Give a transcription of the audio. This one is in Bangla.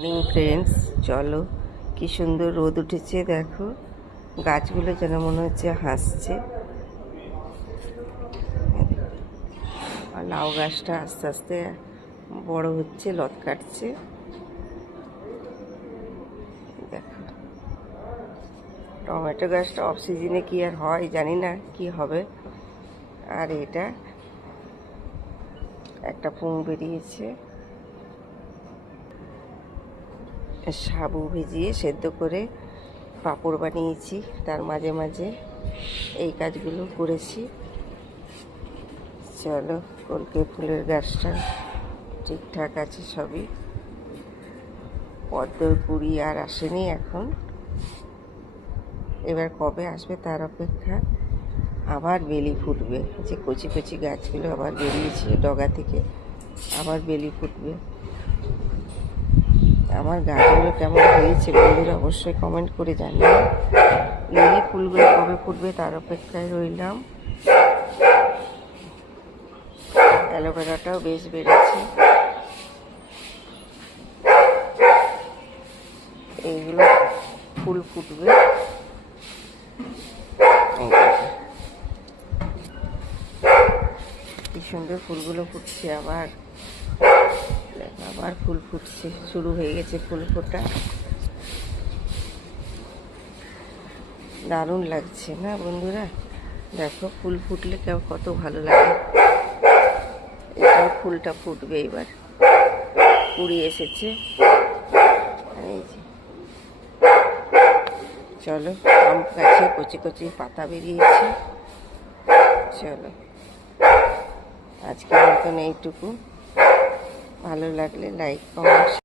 মর্নিং ফ্রেন্ডস, চলো কি সুন্দর রোদ উঠেছে। দেখো গাছগুলো যেন মনে হচ্ছে হাসছে। আর লাউ গাছটা আস্তে আস্তে বড় হচ্ছে, লত কাটছে। দেখো টমেটো গাছটা অফ সিজনে কি আর হয় জানি না, কি হবে। আর এটা একটা পুং বেরিয়েছে। সাবু ভিজিয়ে সেদ্ধ করে পাঁপড় বানিয়েছি, তার মাঝে মাঝে এই কাজগুলো করেছি। চলো, কলকে ফুলের গাছটা ঠিকঠাক আছে সবই। পদ্মর কুড়ি আর আসেনি এখন, এবার কবে আসবে তার অপেক্ষা। আবার বেলি ফুটবে, যে কচি কচি গাছগুলো আবার বেরিয়েছে ডগা থেকে, আবার বেলি ফুটবে। আমার গাছগুলো কেমন হয়েছে বন্ধুরা অবশ্যই কমেন্ট করে জানিও। লিলি ফুলগুলো কবে ফুটবে তার অপেক্ষায় রইলাম। অ্যালোভেরাটাও বেশ বেড়েছে। এইগুলো ফুল ফুটবে। কি সুন্দর ফুলগুলো ফুটছে, আবার আবার ফুল ফুটছে, শুরু হয়ে গেছে ফুল ফোটা। দারুণ লাগছে না বন্ধুরা? দেখো ফুল ফুটলে কেউ কত ভালো লাগে। এটাও ফুলটা ফুটবে এবার, কুড়ি এসেছে। এই যে চলো, আম গাছে কচি কচি পাতা বেরিয়েছে। চলো আজকের মতন এইটুকু। ভালো লাগলে লাইক কমেন্ট